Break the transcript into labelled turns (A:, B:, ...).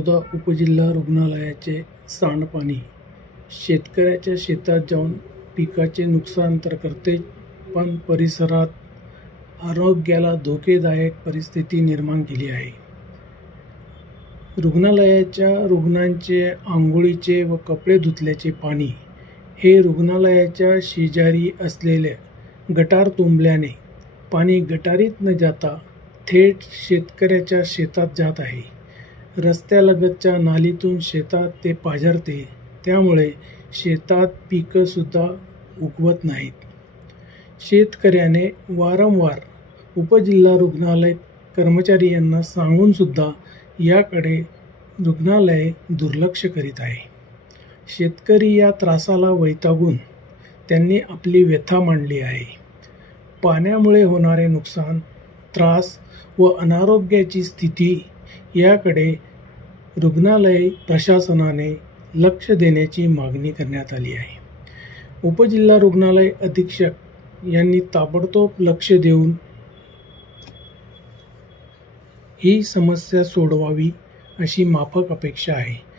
A: चौदा उपजिल्हा रुग्णालयाचे सांडपाणी. शेतकऱ्याच्या शेतात जाऊन पिकाचे नुकसान तर करते पण परिसरात आरोग्याला धोकेदायक परिस्थिती निर्माण केली आहे. रुग्णालयाच्या रुग्णांचे आंघोळीचे व कपडे धुतल्याचे पाणी हे रुग्णालयाच्या शेजारी असलेल्या गटार तुंबल्याने पाणी गटारीत न जाता थेट शेतकऱ्याच्या शेतात जात आहे. रस्त्यालगतच्या नालीतून शेतात ते पाझरते त्यामुळे शेतात पिकंसुद्धा उगवत नाहीत. शेतकऱ्याने वारंवार उपजिल्हा रुग्णालय कर्मचारी यांना सांगूनसुद्धा याकडे रुग्णालय दुर्लक्ष करीत आहे. शेतकरी या त्रासाला वैतागून त्यांनी आपली व्यथा मांडली आहे. पाण्यामुळे होणारे नुकसान त्रास व अनारोग्याची स्थिती याकडे रुग्णालय प्रशासनाने लक्ष देण्याची मागणी करण्यात आली आहे. उपजिल्हा रुग्णालय अधीक्षक यांनी ताबडतोब लक्ष देऊन ही समस्या सोडवावी अशी माफक अपेक्षा आहे.